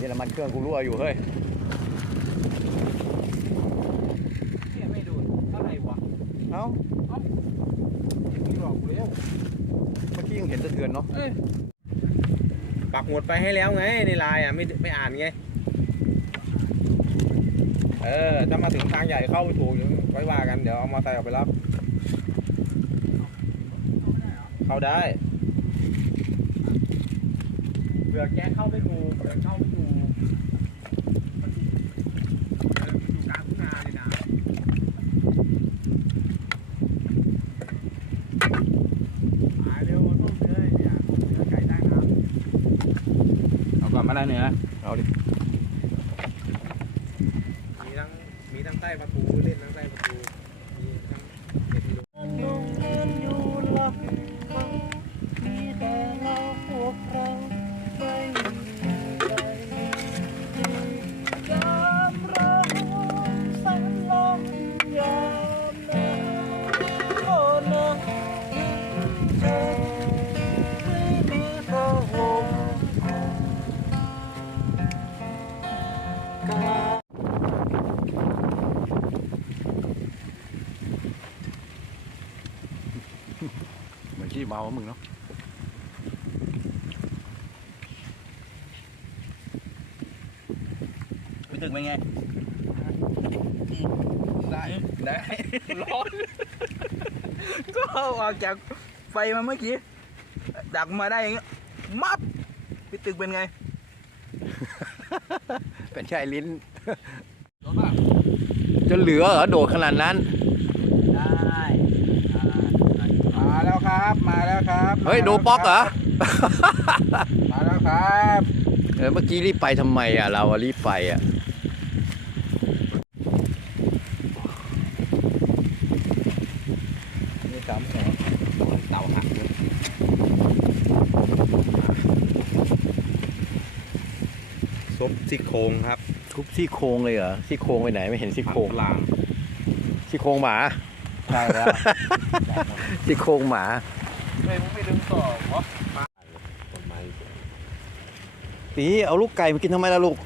ไอ้เยอรมันเครื่องกูรั่วอยู่เฮ้ยเนี่ยไม่ดูอะไรวะเอ้ามีหลอกเร็วเมื่อกี้ยังเห็นสะเทือนเนาะเอ้ยปักหมดไปให้แล้วไงในไลน์อะไม่ไม่อ่านไง เออถ้ามาถึงทางใหญ่เข้าไม่ถูกเดี๋ยวไว้ว่ากันเดี๋ยวเอามาใส่ออกไปรับ เข้าได้ เผื่อแกเข้าไม่ถูกเผื่อเข้าไม่ถูกมันเออมันอยู่กลางทุ่งนาเลยนะ หายเร็วต้มเนื้อเนี่ยเนื้อไก่ใต้น้ำเอาก่อนมาได้เนื้อ เอาดิ มีทั้งมี ทั้งใต้ประตูเล่นทั้งใต้ประตูมีทั้ง กเป็นไง ได้ได้ร้อน ก็เอาออกจากไฟมาเมื่อกี้ ดักมาได้อย่างเงี้ยมับพี่ตึกเป็นไง เป็นชายลิ้นจะเหลือเหรอโดดขนาดนั้น ได้มาแล้วครับ มาแล้วครับเฮ้ยดูป๊อกเหรอ มาแล้วครับเออเมื่อกี้รีบไปทำไมอะ เราอะรีบไปอะ นี่สามหัวเต่าหักเลย ซุปซี่โครงครับทุบซี่โครงเลยเหรอซี่โครงไปไหนไม่เห็นซี่โครงลางซี่โครงหมาใช่แล้วซี่โครงหมาไม่ไม่ดึงต่อวะตีเอาลูกไก่มากินทำไมล่ะลูก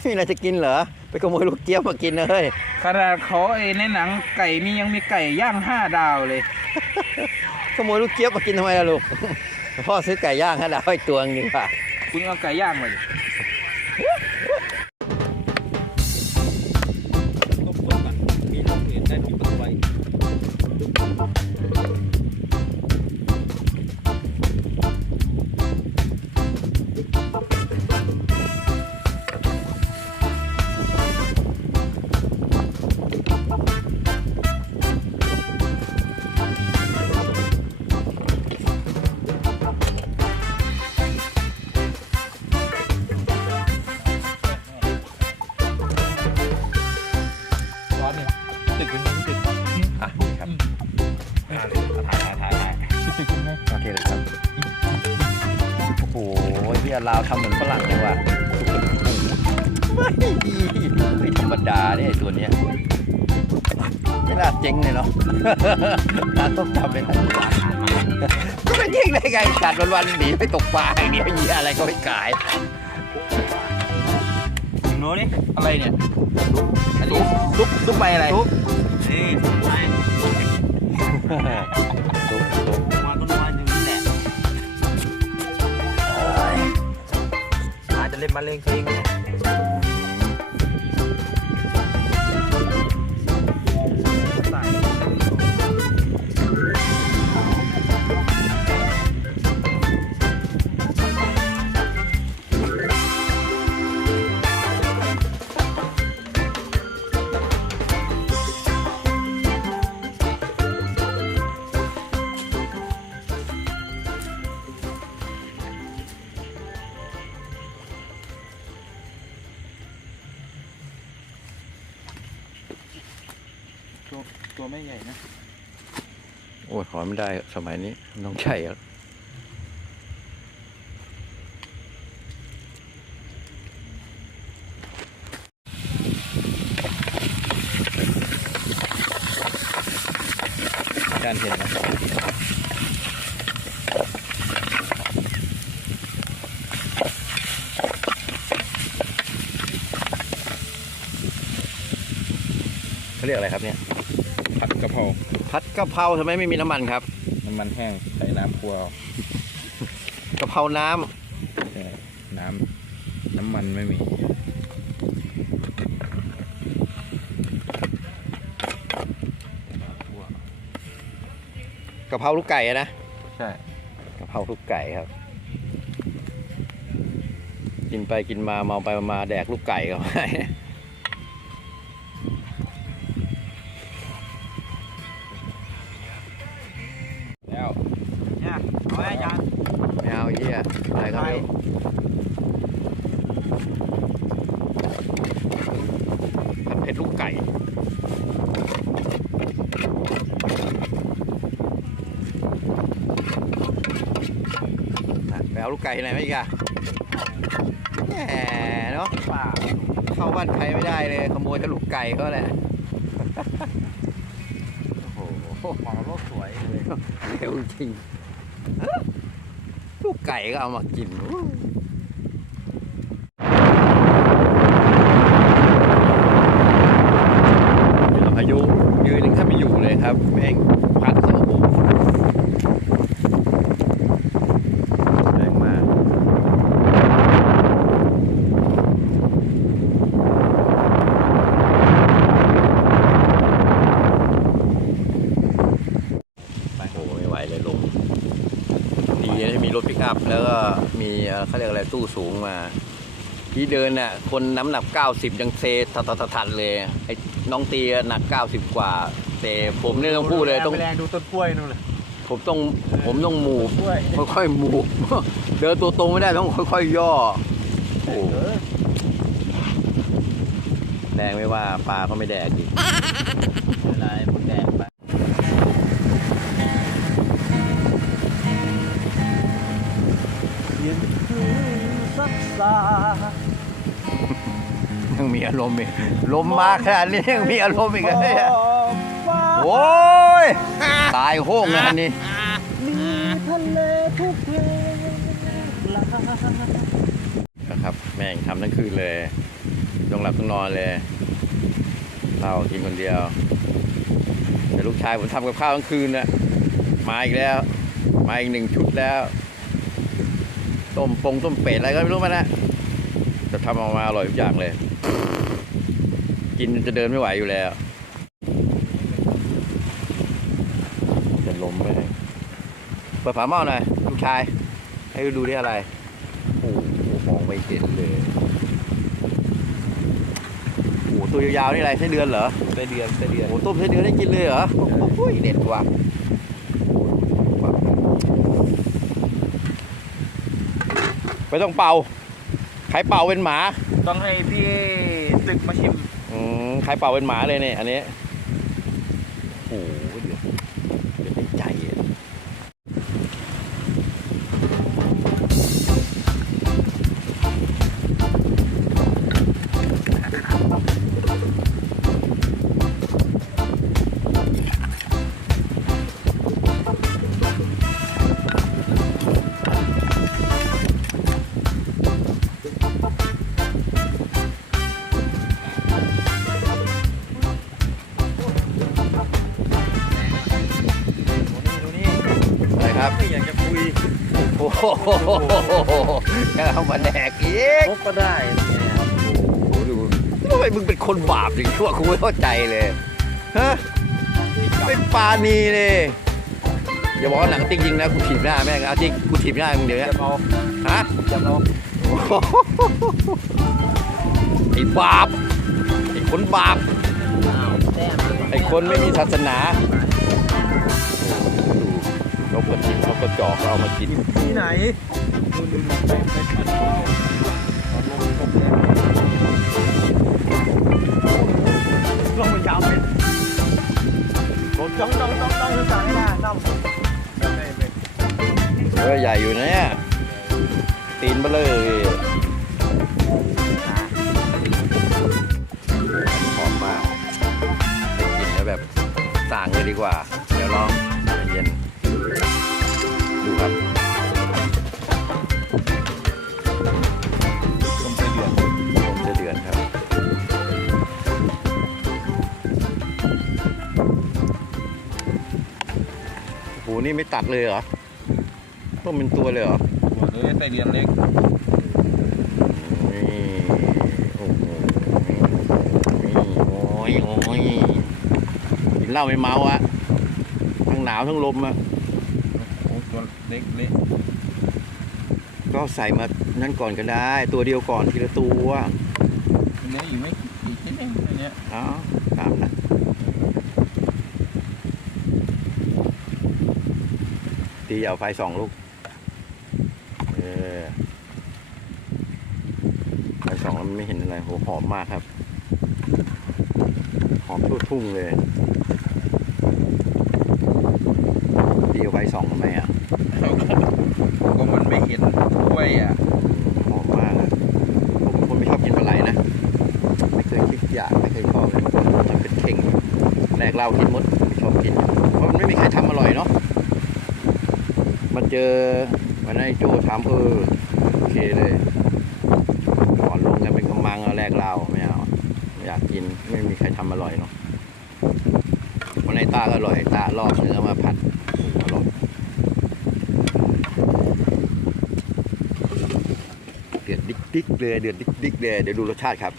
ไม่มีอะไรจะกินเหรอไปขโมยลูกเจี๊ยบมากินนะเฮ้ยขนาดเขาไอ้ในหนังไก่มียังมีไก่ย่างห้าดาวเลยขโมยลูกเจี๊ยบมากินทำไมล่ะลูกพ่อซื้อไก่ย่างให้ดาวให้ตัวนึงดีกว่าคุณเอาไก่ย่างมาดิ ตึกเป็นม่ตึกอะครับถ่ายถ่ายถ่ายพี่ตึกเป็นไงโอเคเลยครับ โอ้โหพี่ลาวทำเหมือนฝรั่งเลยว่ะไม่ธรรมดาเนี่ยตัวเนี้ยไม่น่าเจ๊งเลยเนาะน่าต้องทำเป็นก็ไม่เจ๊งได้ไงขาดวันๆหนีไปตกปลาอย่างเดียวยีอะไรก็ไม่ขายโน้นี่อะไรเนี่ย อันนี้ซุปซุปใบอะไรซุปนี่ไปซุปซุปมาต้นไม้หนึ่งนี่แหละอาจจะเล่นมาเล่นเพลงเนี่ย ไม่ได้สมัยนี้น้องใช่อะการเห็นนะเขาเรียกอะไรครับเนี่ยผัดกะเพรา ผัดกะเพราทำไมไม่มีน้ำมันครับน้ำมันแห้งใส่น้ำครัวกะเพราน้ำใช่น้ำน้ำมันไม่มีกะเพราลูกไก่อะนะใช่กะเพราลูกไก่ครับ กินไปกินมาเมาไปมาแดกลูกไก่เข้าไป ลูกไก่ที่ไหนไม่กะแหมเนาะเข้าบ้านใครไม่ได้เลยขโมยจะลูกไก่ก็แหละโอ้โหหมอโลกสวยเลยเร็วจริงลูกไก่ก็เอามากินเดี๋ยวพายุยืนหนึ่งถ้าไม่อยู่เลยครับ แม่งพัดโอ้โหแรงมาก ไปโอ้ไม่ไหวเลยลมดีนะ ที่มีรถปิกอัพแล้วก็มีเอ่อเขาเรียกอะไรตู้สูงมา ที่เดินน่ะคนน้ำหนัก 90 ยังเซทัดทัดๆเลยไอ้น้องตีหนัก 90 กว่าแต่ผมเนี่ยต้องพูดเลยต้องไปแรงดูต้นกล้วยนู่นเลยผมต้องผมต้องหมูบกล้วยค่อยๆหมูบเดินตัวตรงไม่ได้ต้องค่อยๆย่อโอ้แดงไม่ว่าปลาก็ไม่แดกอีกอะไรมดารมณ์อีกลมมาขนาดนี้ยังมีอารมณ์อีกเหรอเนี่ยฟ้าโอ้ยตายโค้งนะอันนี้มีทะเลทุกเวลานะครับแม่งทำทั้งคืนเลยต้องหลับต้องนอนเลยเรากินคนเดียวแต่ลูกชายผมทำกับข้าวทั้งคืนนะมาอีกแล้ว มาอีกหนึ่งชุดแล้ว ต้มปงต้มเป็ดอะไรก็ไม่รู้มานะจะทำออกมาอร่อยทุกอย่างเลย กินจะเดินไม่ไหวอยู่แล้ว จะล้มไปเปิดฝาหม้อหน่อยลูกชาย ให้ดูดิอะไร โอ้โหมองไม่เห็นเลยโอ้โหตัวยาวๆนี่อะไรไส้เดือนเหรอไส้เดือนไส้เดือนโอ้โหต้มไส้เดือนได้กินเลยเหรอโอ้โหเด็ดว่ะไม่ต้องเป่า ใครเป่าเป็นหมา ต้องให้พี่ตึกมาชิม อืมใครเป่าเป็นหมาเลยเนี่ยอันนี้โอ้ มาแดกอีกพกก็ได้เนี่ยโอ้โหดูทำไมมึงเป็นคนบาปอย่างชั่วกูไม่เข้าใจเลยฮะไม่ปาณีเลยอย่าบอกว่าหนังจริงๆนะกูถีบหน้าแม่งเอาจริงกูถีบหน้ามึงเดี๋ยวนี้จะเอาฮะจะเอาไอ้บาปไอ้คนบาปอ้าวแต้มไอ้คนไม่มีศาสนาดูนกกระจิบนกกระจอกเราเอามากินที่ไหน ไปไปปัดตอนลงตกเลยลงมาวเป็นรถจ้องจ้องจ้องจ้องคือสั่งให้ได้ต้องได้ไปเออใหญ่อยู่นะเนี่ยตีนเบลเลยหอมมากได้กินแล้วแบบสั่งเลยดีกว่า เดี๋ยวลองเย็นดูครับ นี่ไม่ตัดเลยเหรอต้มเป็นตัวเลยเหรอหมดเลยไส้เดือนเล็กนี่โอ้โหนี่โอ้ยโอ้ยกินเหล้าไม่เมาอะทั้งหนาวทั้งลมอะโอ้ตัวเล็กเล็กก็ใส่มานั่นก่อนก็ได้ ตัวเดียวก่อนทีละตัว เนื้ออยู่ไม่อีกนิดนึงอันเนี้ย เอ้าตามนะ ตีเอาไฟสองลูกเออไฟสองแล้วมันไม่เห็นอะไรโหหอมมากครับ หอมทั่วทุ่งเลยตีเอาไฟสองทำไมอะก็มันไม่เห็นด้วยอะหอมมากอะผมเป็นคนไม่ชอบกินปลาไหลนะ ไม่เคยคิดอยากไม่เคยชอบเลยมันเป็นเข่งแรกเหล่ากินมดไม่ชอบกินเพราะมันไม่มีใครทำอร่อยเนาะมา เจอวันนั้นโจทำเออโอเคเลยก่อนลงกันเป็นกำมังเอาแรกเหล่าไม่เอาอยากกินไม่มีใครทำอร่อยเนาะวันไหนตาก็อร่อยตารอบเนื้อมาผัดอร่อยเดือดดิกดิกๆเลยเดือดดิกดิกๆเลยเดี๋ยวดูรสชาติครับ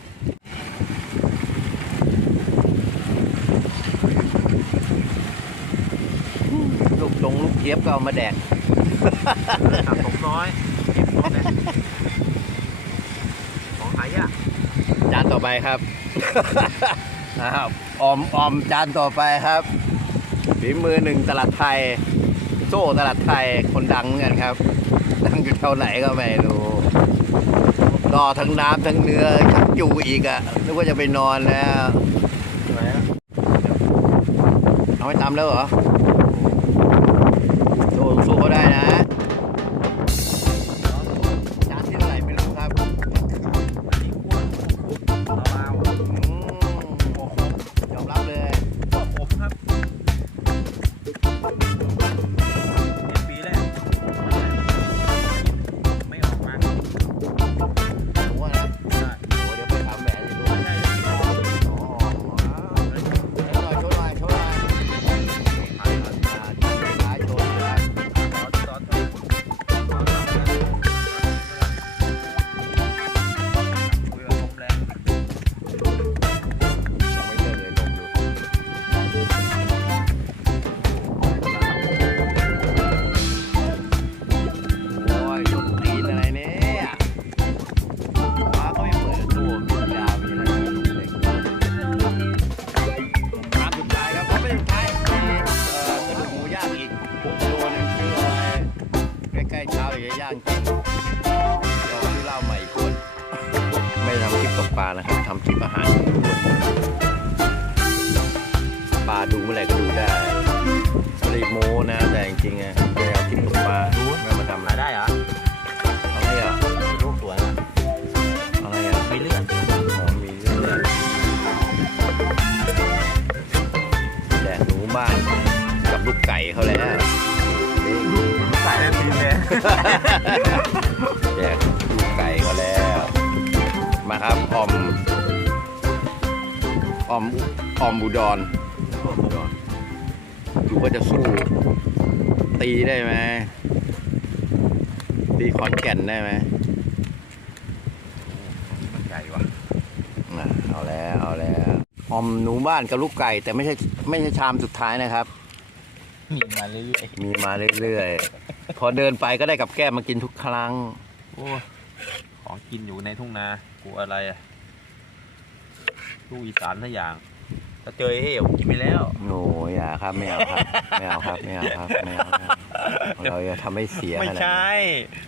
ลูกตรงลูกเจี๊ยบก็เอามาแดก สะสมน้อยเก็บหมดเลยของหายากจานต่อไปครับนะครับออมออมจานต่อไปครับฝีมือหนึ่งตลาดไทย โซ่ตลาดไทยคนดังเหมือนกันครับ ดังอยู่เท่าไหนก็ไม่รู้รอทั้งน้ำทั้งเนื้อชักจูอีกอะนึกว่าจะไปนอนแล้วไหนอะเอาไม่ตามแล้วเหรอ ๆเช้าอย่าย่างกินเราซื้อเหล้าใหม่อีกคนไม่ทำคลิปตกปลานะครับทำคลิปอาหารปลาดูเมื่อไหร่ก็ดูได้ไม่ได้โม้นะ แต่จริงๆอะไม่ได้เอาคลิปตกปลาไม่มาทำขายได้เหรออะไรอะลูกสวยอะอะไรอะไม่เลือดหอมมีเลือดแดดหนูบ้านกับลูกไก่เขาแล้ว เด้งใส่ได้ทีเลยแดดลูกไก่เขาแล้ว มาครับออมออมออมบุดรออมบุดรดูว่าจะสู้ ตีได้ไหมตีขอนแก่นได้ไหมใหญ่ว่ะเอาแล้วเอาแล้วออมหนูบ้านกับลูกไก่ แต่ไม่ใช่ไม่ใช่ชามสุดท้ายนะครับ มีมาเรื่อยมีมาเรื่อยๆ พอเดินไปก็ได้กับแก้มมากินทุกครั้ง โอ้ของกินอยู่ในทุ่งนากูอะไรอะลูกอีสานทุกอย่างถ้าเจอไอ้เหี้ยผมกินไปแล้วโอ้ยอย่าครับไม่เอาครับไม่เอาครับไม่เอาครับไม่เอาครับเราจะทำให้เสียไม่ขนาดนั้นใช่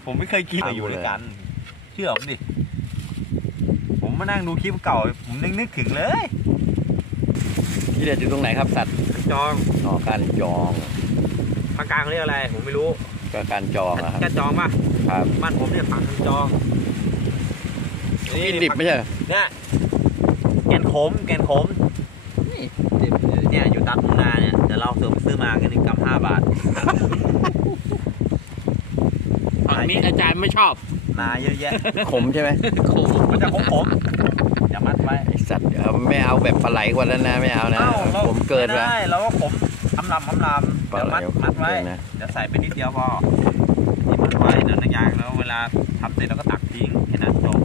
ผมไม่เคยกินเอาอยู่ด้วยเลยกัน เชื่อผมดิผมมานั่งดูคลิปเก่า ผมนึกนึกถึงเลยที่เด็ดอยู่ตรงไหนครับสัตว์จองอ๋อการจองภาคกลางเรียกอะไร ผมไม่รู้ ก็การจองอะครับ จะจองป่ะครับบ้านผมเนี่ยผักจองกินดิบไม่ใช่เหรอเนี่ยแกนขมแกนขมนี่เด็ดเลยเนี่ยอยู่ตามทุ่งนาเนี่ยเดี๋ยวเราซื้อซื้อมากันหนึ่งกรัมห้าบาทฝั่งนี้อาจารย์ไม่ชอบนาเยอะแยะขมใช่ไหมโอ้โหมันจะขมขมๆอย่ามัดไว้ไอสัตว์เอาไม่เอาแบบปลาไหลกว่านั้นนะไม่เอานะอ้าวราผมเกินไม่วะได้เราก็ขม อำลำอำลำปลาเดี๋ยวไหลมัดมัดไว้เกินนะเดี๋ยวใส่ไปนิดเดียวพอนี่มัดไว้เดี๋ยวน้ำยางแล้วเวลาทำเสร็จเราก็ตักทิ้งแค่นั้นจบ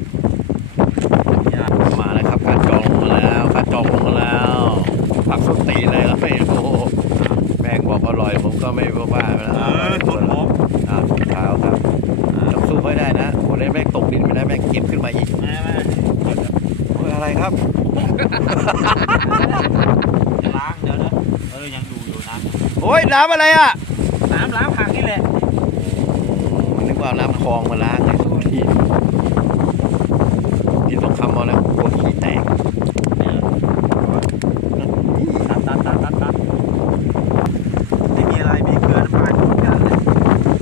เนี่ยมาแล้วครับการจองลงมาแล้วการจองลงมาแล้วผักสดตีนเลยครับไม่โอ้โหแม่งบอกอร่อยผมก็ไม่ว่าว่าไปแล้วเออตุนผมอ่าถุงเท้าครับต้องสู้ให้ได้นะโอ้เล่นแม่งตกดินไปได้แม่งเก็บขึ้นมาอีกมามาโอ้ยอะไรครับจะล้างเดี๋ยวนะเออยังดูอยู่น้ โอ้ยน้ำอะไรอะำน้ำล้างผักนี่แหละนึกว่าเอาน้ำคลองมาล้างในทุกทีกินต้องคำเอานะกลัวขี้แตกตัดตัดตัดตัดตัดไม่มีอะไรมีเกลือน้ำปลาทุกอย่างเลย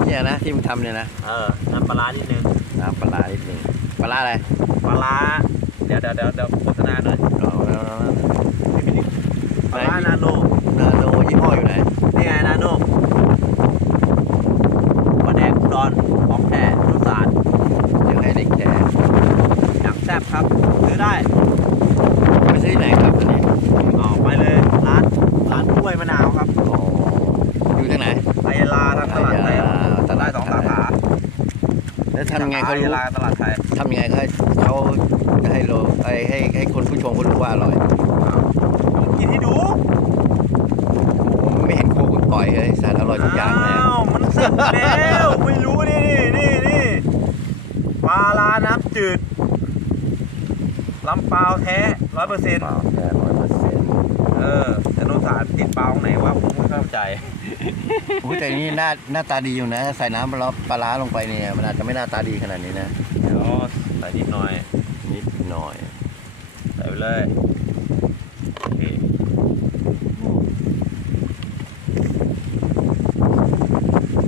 เนี่ยนะที่มึงทำเนี่ยนะ เออ น้ำปลาร้านิดนึง น้ำปลาร้านิดนึงปลาร้าอะไร ปลาร้าเดี๋ยวเดี๋ยวเดี๋ยวเดี๋ยวโฆษณาหน่อยเอาแล้วแล้วแล้วปลาร้านาโนนาโนยี่ห้ออยู่ไหน นี่ไงนาโนปลาแดงอุดรของแท้ทุกสาร เดี๋ยวให้เด็กแชร์ อย่างแซ่บครับซื้อได้ ไปซื้อที่ไหนครับอันนี้ อ๋อไปเลยร้านร้านกล้วยมะนาวครับ อ๋ออยู่ที่ไหน ไอยาลาทั้งตลาดไทย ตลา ได้ ด สองสาขา แล้วทำยัง ไงเขาไอรู้ยาลาตลาดไทยทำยังไงเขาเขาให้โลไอ้ให้ให้คนผู้ชมเขารู้ว่าอร่อยผมกินให้ดูผมไม่เห็นโคกุต่อยเลยสารอร่อยทุกอย่างเลยอ้าวมันเสร็จแล้วไม่รู้นี่นี่นี่นี่ปลาลาน้ำจืดลำเปล่าแท้ร้อยเปอร์เซ็นต์เปล่าแค่ร้อยเปอร์เซ็นต์เออแต่โนสารติดเปล่าตรงไหนวะผมไม่เข้าใจ โอ้ยแต่นี่หน้าหน้าตาดีอยู่นะ ใส่น้ำปลาร้าปลาร้าลงไปเนี่ยมันอาจจะไม่หน้าตาดีขนาดนี้นะเดี๋ยวใส่นิดหน่อย นิดหน่อย ใส่ไปเลยโอเค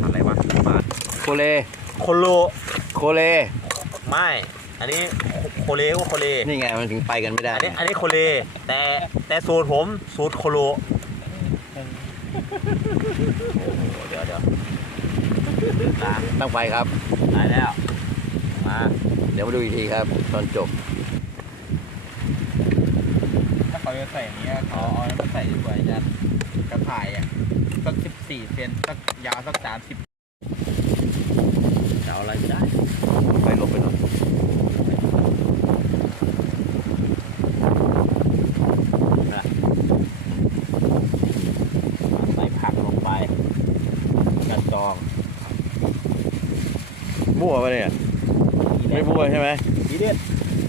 อะไรวะมาโคเล โคโลโคเล ไม่ อันนี้โคเลก็โคเล นี่ไงมันถึงไปกันไม่ได้อันนี้อันนี้โคเล แต่แต่สูตรผมสูตรโคโล โอ้โหเดี๋ยวเดี๋ยวล้างตั้งไฟครับ ตายแล้ว มา เดี๋ยวมาดูอีกทีครับ ตอนจบ ถ้าเขาจะใส่อย่างเงี้ยเขาเอาแล้วก็ใส่ดีกว่าอาจารย์กระถ่ายอะ สักสิบสี่เซนสักยาวสักสามสิบจะเอาอะไรก็ได้ไฟลบไปหน่อย ใส่ผักลงไปกระจอง มั่วปะเนี่ย ไม่มั่วใช่ไหมทีเด็ด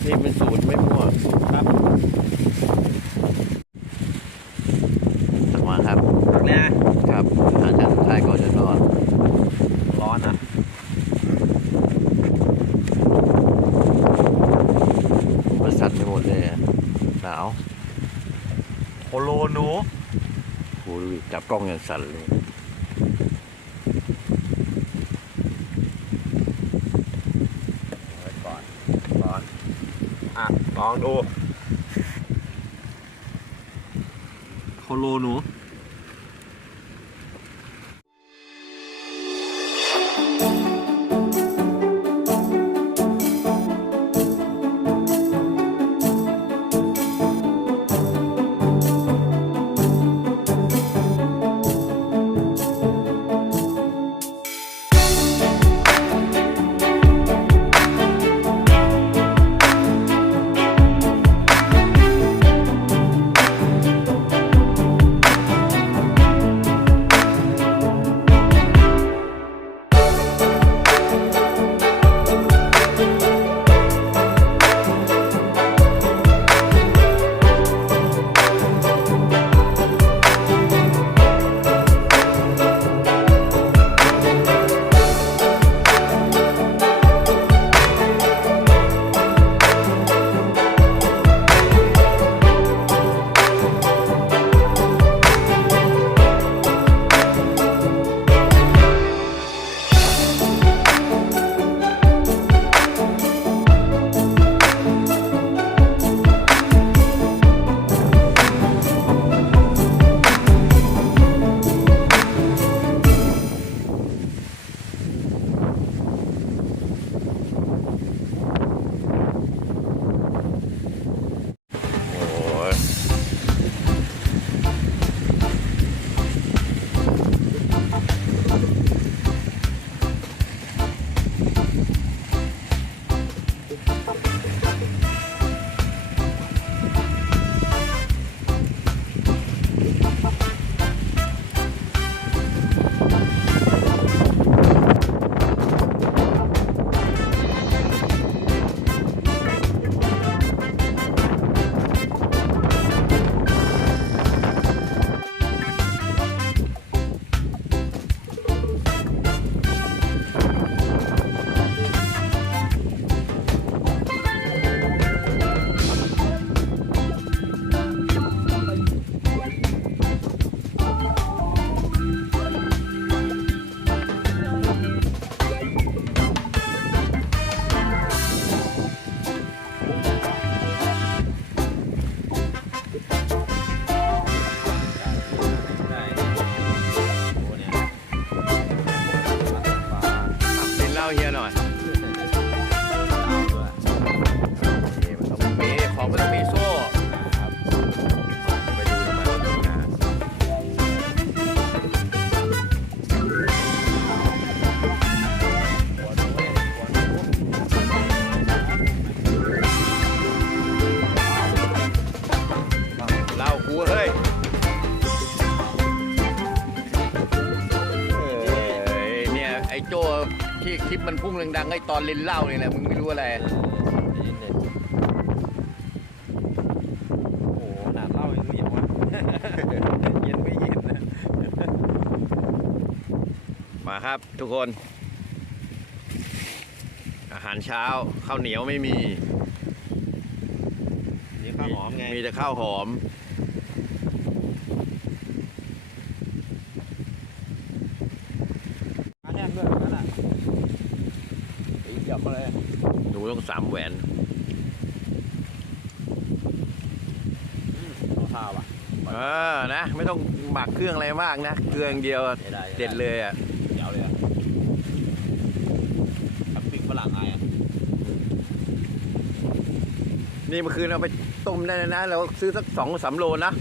นี่เป็นสูตรไม่มั่วครับมาครับผักเนี่ยครับอาจารย์สุดท้ายก่อนจะนอนร้อนอะมันสั่นไปหมดเลยอะหนาวโคโลหนูโหดูดิจับกล้องอย่างสั่นเลย ไว้ก่อนร้อน องดูโคโลหนู มันพุ่งดังๆไอ้ตอนเล่นเหล้านี่แหละมึงไม่รู้อะไรโอ้โหหนาดเหล้ายังเหนียวอะเย็นไม่เย็นนะมาครับทุกคน อาหารเช้าข้าวเหนียวไม่มี นี่ข้าวหอมไงมีแต่ข้าวหอม ข้าวแห้งด้วยนั่นน่ะตีหยับมาเลย หนู ต้องสามแหวนเอาข้าวอะเออนะ ไม่ต้องหมักเครื่องอะไรมากนะเกลืออย่างเดียวเสียดายเด็ดเลยอะเดี๋ยวเลยอะทำปิ้งฝรั่งไงอะนี่เมื่อคืนเอาไปต้มได้เลยนะเราซื้อสักสองสามโลนะ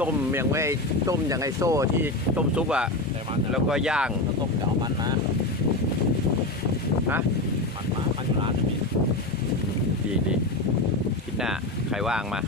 ต้มอย่างไอ้ต้มอย่างไอโซ่ที่ต้มซุปอะใส่มันนะแล้วก็ย่างแล้วต้มจะเอามันมา ฮะ มันมามันอยู่ร้านจะมี ดีดีคิดหน้า ใคร ว่างมา